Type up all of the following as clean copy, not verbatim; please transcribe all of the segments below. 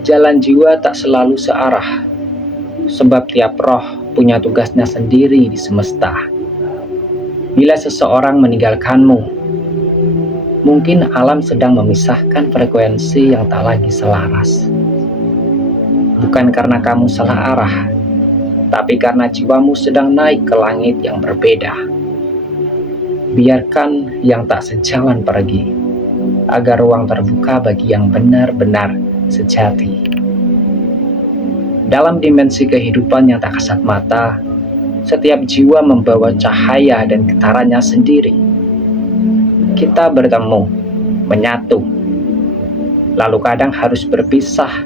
Jalan jiwa tak selalu searah, sebab tiap roh punya tugasnya sendiri di semesta. Bila seseorang meninggalkanmu, mungkin alam sedang memisahkan frekuensi yang tak lagi selaras. Bukan karena kamu salah arah, tapi karena jiwamu sedang naik ke langit yang berbeda. Biarkan yang tak sejalan pergi, agar ruang terbuka bagi yang benar-benar sejati. Dalam dimensi kehidupan yang tak kasat mata, setiap jiwa membawa cahaya dan getarannya sendiri. Kita bertemu, menyatu, lalu kadang harus berpisah,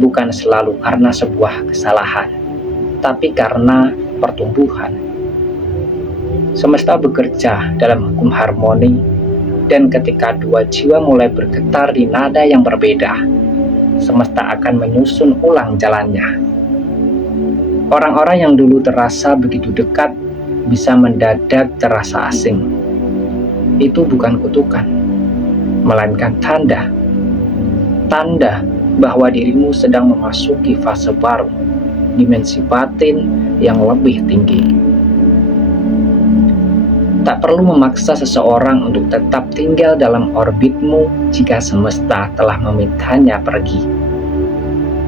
bukan selalu karena sebuah kesalahan, tapi karena pertumbuhan. Semesta bekerja dalam hukum harmoni, dan ketika dua jiwa mulai bergetar di nada yang berbeda, semesta akan menyusun ulang jalannya. Orang-orang yang dulu terasa begitu dekat bisa mendadak terasa asing. Itu bukan kutukan, melainkan tanda bahwa dirimu sedang memasuki fase baru, dimensi batin yang lebih tinggi. Tak perlu memaksa seseorang untuk tetap tinggal dalam orbitmu jika semesta telah memintanya pergi.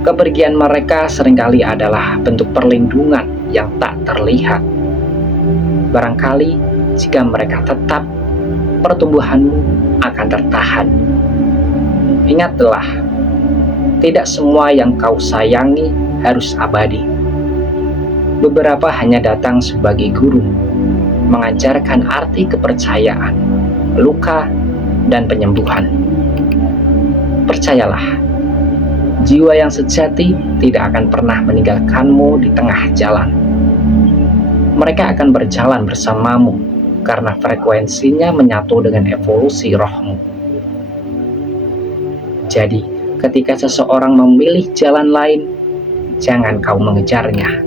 Kepergian mereka seringkali adalah bentuk perlindungan yang tak terlihat. Barangkali jika mereka tetap, pertumbuhanmu akan tertahan. Ingatlah, tidak semua yang kau sayangi harus abadi. Beberapa hanya datang sebagai guru, mengajarkan arti kepercayaan, luka, dan penyembuhan. Percayalah, jiwa yang sejati tidak akan pernah meninggalkanmu di tengah jalan. Mereka akan berjalan bersamamu karena frekuensinya menyatu dengan evolusi rohmu. Jadi, ketika seseorang memilih jalan lain, jangan kau mengejarnya.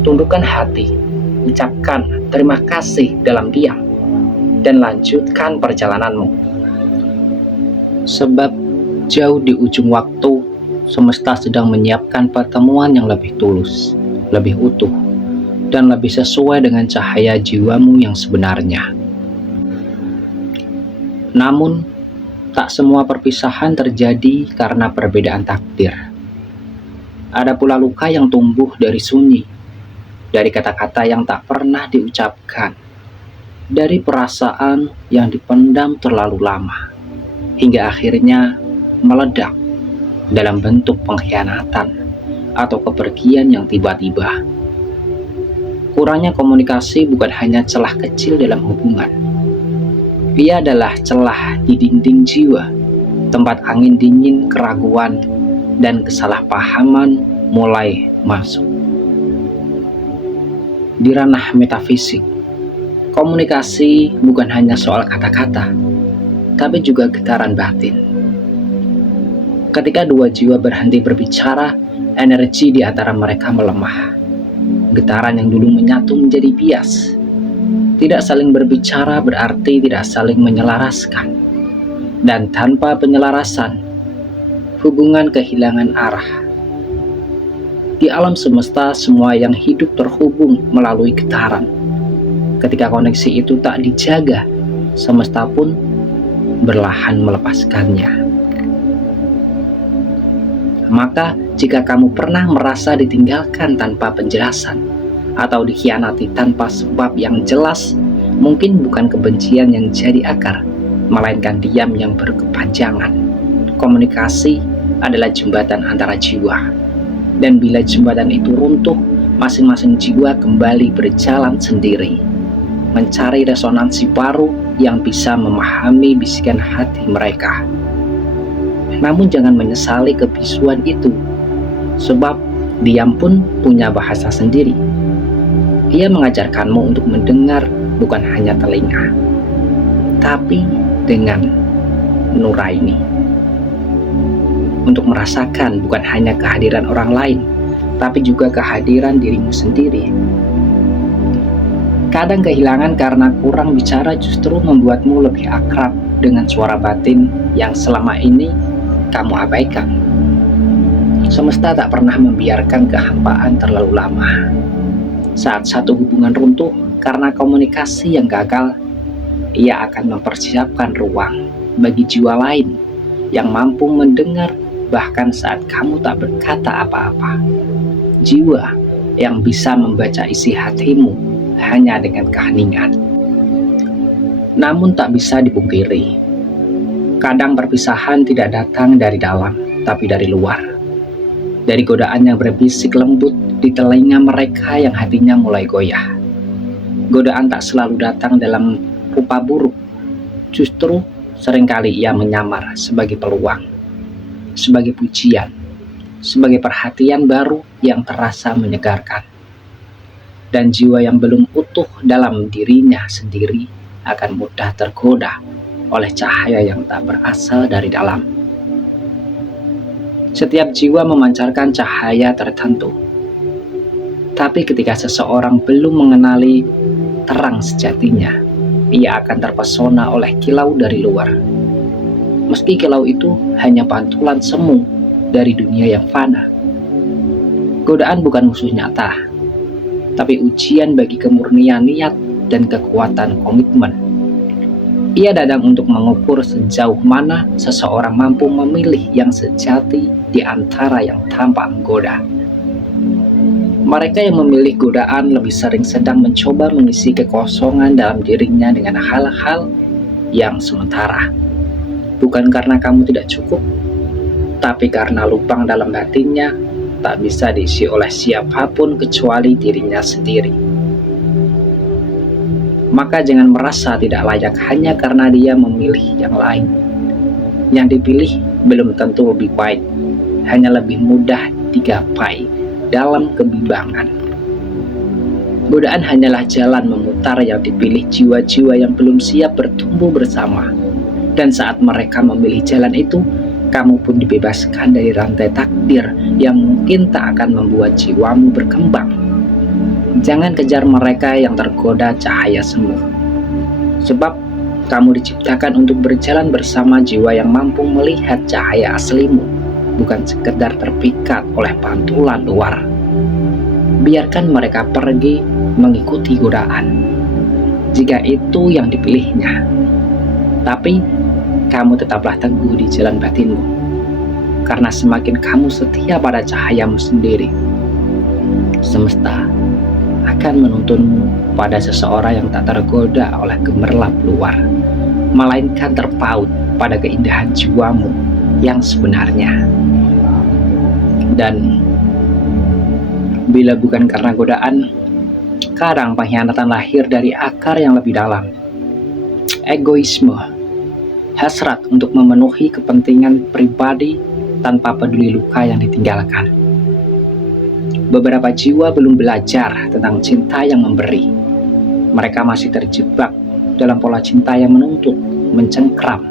Tundukkan hati, ucapkan terima kasih dalam diam, dan lanjutkan perjalananmu. Sebab jauh di ujung waktu, semesta sedang menyiapkan pertemuan yang lebih tulus, lebih utuh, dan lebih sesuai dengan cahaya jiwamu yang sebenarnya. Namun, tak semua perpisahan terjadi karena perbedaan takdir. Ada pula luka yang tumbuh dari sunyi, dari kata-kata yang tak pernah diucapkan, dari perasaan yang dipendam terlalu lama, hingga akhirnya meledak dalam bentuk pengkhianatan atau kepergian yang tiba-tiba. Kurangnya komunikasi bukan hanya celah kecil dalam hubungan. Ia adalah celah di dinding jiwa, tempat angin dingin, keraguan, dan kesalahpahaman mulai masuk. Di ranah metafisik, komunikasi bukan hanya soal kata-kata, tapi juga getaran batin. Ketika dua jiwa berhenti berbicara, energi di antara mereka melemah. Getaran yang dulu menyatu menjadi bias. Tidak saling berbicara berarti tidak saling menyelaraskan. Dan tanpa penyelarasan, hubungan kehilangan arah. Di alam semesta, semua yang hidup terhubung melalui getaran. Ketika koneksi itu tak dijaga, semesta pun berlahan melepaskannya. Maka, jika kamu pernah merasa ditinggalkan tanpa penjelasan atau dikhianati tanpa sebab yang jelas, mungkin bukan kebencian yang jadi akar, melainkan diam yang berkepanjangan. Komunikasi adalah jembatan antara jiwa, dan bila jembatan itu runtuh, masing-masing jiwa kembali berjalan sendiri, mencari resonansi baru yang bisa memahami bisikan hati mereka. Namun jangan menyesali kebisuan itu, sebab diam pun punya bahasa sendiri. Ia mengajarkanmu untuk mendengar bukan hanya telinga, tapi dengan nuraini. Untuk merasakan bukan hanya kehadiran orang lain, tapi juga kehadiran dirimu sendiri. Kadang kehilangan karena kurang bicara justru membuatmu lebih akrab dengan suara batin yang selama ini kamu abaikan. Semesta tak pernah membiarkan kehampaan terlalu lama. Saat satu hubungan runtuh karena komunikasi yang gagal, ia akan mempersiapkan ruang bagi jiwa lain yang mampu mendengar bahkan saat kamu tak berkata apa-apa. Jiwa yang bisa membaca isi hatimu hanya dengan keheningan. Namun tak bisa dipungkiri, kadang perpisahan tidak datang dari dalam, tapi dari luar. Dari godaan yang berbisik lembut di telinga mereka yang hatinya mulai goyah. Godaan tak selalu datang dalam rupa buruk, justru seringkali ia menyamar sebagai peluang, sebagai pujian, sebagai perhatian baru yang terasa menyegarkan. Dan jiwa yang belum utuh dalam dirinya sendiri akan mudah tergoda oleh cahaya yang tak berasal dari dalam. Setiap jiwa memancarkan cahaya tertentu, tapi ketika seseorang belum mengenali terang sejatinya, ia akan terpesona oleh kilau dari luar. Meski kilau itu hanya pantulan semu dari dunia yang fana. Godaan bukan musuh nyata, tapi ujian bagi kemurnian niat dan kekuatan komitmen. Ia datang untuk mengukur sejauh mana seseorang mampu memilih yang sejati di antara yang tampak menggoda. Mereka yang memilih godaan lebih sering sedang mencoba mengisi kekosongan dalam dirinya dengan hal-hal yang sementara. Bukan karena kamu tidak cukup, tapi karena lubang dalam hatinya tak bisa diisi oleh siapapun kecuali dirinya sendiri. Maka jangan merasa tidak layak hanya karena dia memilih yang lain. Yang dipilih belum tentu lebih baik, hanya lebih mudah digapai dalam kebimbangan. Godaan hanyalah jalan memutar yang dipilih jiwa-jiwa yang belum siap bertumbuh bersama. Dan saat mereka memilih jalan itu, kamu pun dibebaskan dari rantai takdir yang mungkin tak akan membuat jiwamu berkembang. Jangan kejar mereka yang tergoda cahaya semu, sebab kamu diciptakan untuk berjalan bersama jiwa yang mampu melihat cahaya aslimu, bukan sekedar terpikat oleh pantulan luar. Biarkan mereka pergi mengikuti godaan, jika itu yang dipilihnya. Tapi kamu tetaplah teguh di jalan batinmu, karena semakin kamu setia pada cahayamu sendiri, semesta akan menuntunmu pada seseorang yang tak tergoda oleh gemerlap luar, melainkan terpaut pada keindahan jiwamu yang sebenarnya. Dan bila bukan karena godaan, kadang pengkhianatan lahir dari akar yang lebih dalam. Egoisme, hasrat untuk memenuhi kepentingan pribadi tanpa peduli luka yang ditinggalkan. Beberapa jiwa belum belajar tentang cinta yang memberi. Mereka masih terjebak dalam pola cinta yang menuntut, mencengkram,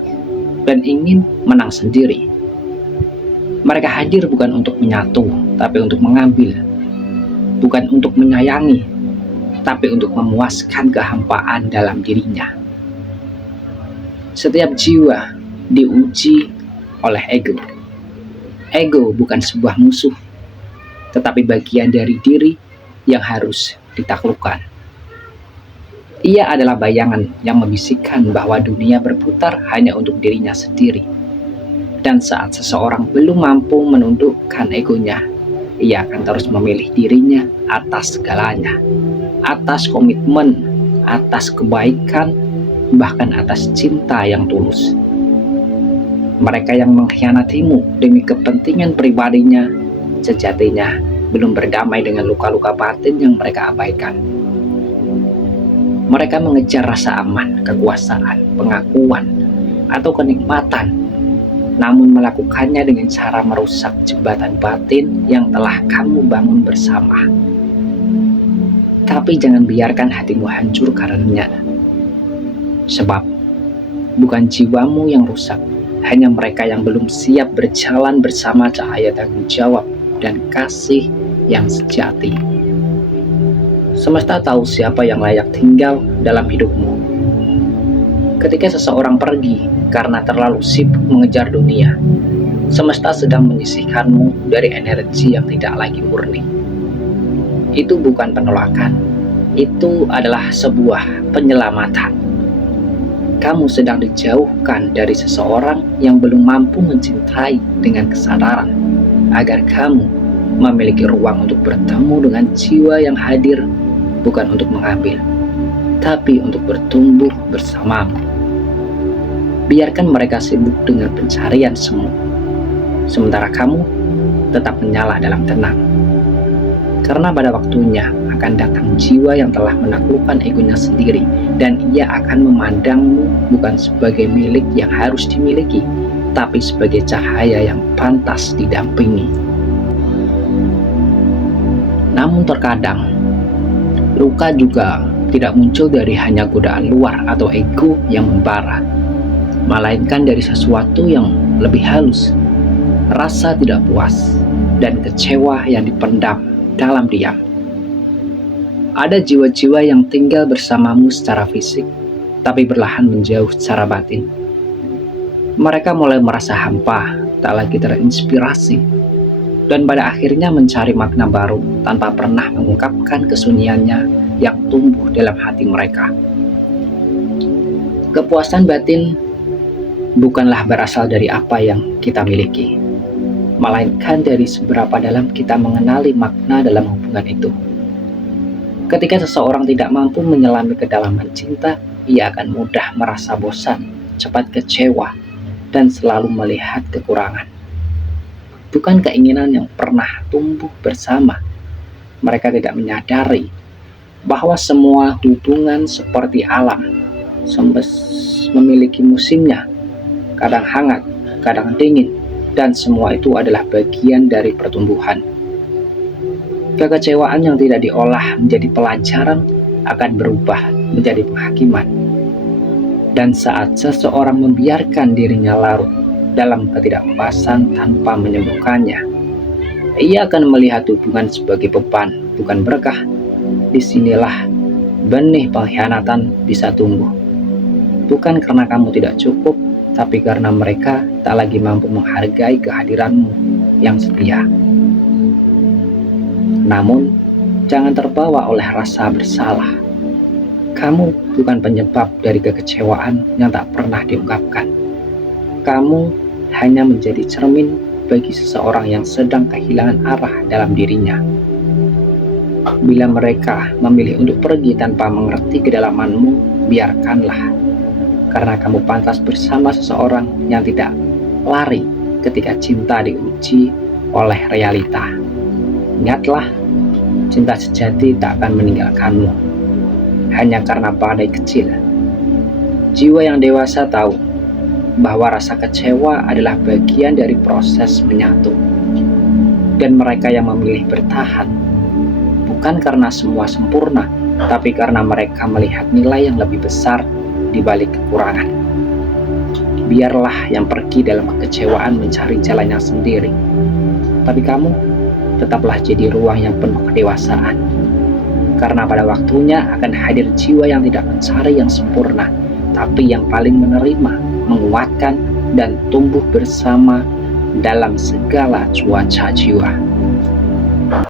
dan ingin menang sendiri. Mereka hadir bukan untuk menyatu, tapi untuk mengambil. Bukan untuk menyayangi, tapi untuk memuaskan kehampaan dalam dirinya. Setiap jiwa diuji oleh ego. Ego bukan sebuah musuh, tetapi bagian dari diri yang harus ditaklukkan. Ia adalah bayangan yang membisikkan bahwa dunia berputar hanya untuk dirinya sendiri. Dan saat seseorang belum mampu menundukkan egonya, ia akan terus memilih dirinya atas segalanya, atas komitmen, atas kebaikan, bahkan atas cinta yang tulus. Mereka yang mengkhianatimu demi kepentingan pribadinya, sejatinya belum berdamai dengan luka-luka batin yang mereka abaikan. Mereka mengejar rasa aman, kekuasaan, pengakuan, atau kenikmatan, namun melakukannya dengan cara merusak jembatan batin yang telah kamu bangun bersama. Tapi jangan biarkan hatimu hancur karenanya, sebab bukan jiwamu yang rusak, hanya mereka yang belum siap berjalan bersama cahaya tanggung jawab dan kasih yang sejati. Semesta tahu siapa yang layak tinggal dalam hidupmu. Ketika seseorang pergi karena terlalu sibuk mengejar dunia, Semesta sedang menyisihkanmu dari energi yang tidak lagi murni. Itu bukan penolakan, itu adalah sebuah penyelamatan. Kamu sedang dijauhkan dari seseorang yang belum mampu mencintai dengan kesadaran, agar kamu memiliki ruang untuk bertemu dengan jiwa yang hadir, bukan untuk mengambil, tapi untuk bertumbuh bersamamu. Biarkan mereka sibuk dengan pencarian semu, sementara kamu tetap menyala dalam tenang. Karena pada waktunya akan datang jiwa yang telah menaklukkan egonya sendiri, dan ia akan memandangmu bukan sebagai milik yang harus dimiliki, tapi sebagai cahaya yang pantas didampingi. Namun terkadang, luka juga tidak muncul dari hanya godaan luar atau ego yang membara, melainkan dari sesuatu yang lebih halus, rasa tidak puas, dan kecewa yang dipendam dalam diam. Ada jiwa-jiwa yang tinggal bersamamu secara fisik, tapi perlahan menjauh secara batin. Mereka mulai merasa hampa, tak lagi terinspirasi, dan pada akhirnya mencari makna baru tanpa pernah mengungkapkan kesunyiannya yang tumbuh dalam hati mereka. Kepuasan batin bukanlah berasal dari apa yang kita miliki, melainkan dari seberapa dalam kita mengenali makna dalam hubungan itu. Ketika seseorang tidak mampu menyelami kedalaman cinta, ia akan mudah merasa bosan, cepat kecewa, dan selalu melihat kekurangan. Bukan keinginan yang pernah tumbuh bersama. Mereka tidak menyadari bahwa semua hubungan seperti alam, memiliki musimnya, kadang hangat, kadang dingin, dan semua itu adalah bagian dari pertumbuhan. Kekecewaan yang tidak diolah menjadi pelajaran akan berubah menjadi penghakiman. Dan saat seseorang membiarkan dirinya larut dalam ketidakpuasan tanpa menyembuhkannya, ia akan melihat hubungan sebagai beban, bukan berkah. Disinilah benih pengkhianatan bisa tumbuh. Bukan karena kamu tidak cukup, tapi karena mereka tak lagi mampu menghargai kehadiranmu yang setia. Namun, jangan terbawa oleh rasa bersalah. Kamu bukan penyebab dari kekecewaan yang tak pernah diungkapkan. Kamu hanya menjadi cermin bagi seseorang yang sedang kehilangan arah dalam dirinya. Bila mereka memilih untuk pergi tanpa mengerti kedalamanmu, biarkanlah. Karena kamu pantas bersama seseorang yang tidak lari ketika cinta diuji oleh realita. Ingatlah, cinta sejati tak akan meninggalkanmu hanya karena badai kecil. Jiwa yang dewasa tahu bahwa rasa kecewa adalah bagian dari proses menyatu. Dan mereka yang memilih bertahan bukan karena semua sempurna, tapi karena mereka melihat nilai yang lebih besar di balik kekurangan. Biarlah yang pergi dalam kekecewaan mencari jalannya sendiri, tapi kamu tetaplah jadi ruang yang penuh kedewasaan. Karena pada waktunya akan hadir jiwa yang tidak mencari yang sempurna, tapi yang paling menerima, menguatkan, dan tumbuh bersama dalam segala cuaca jiwa.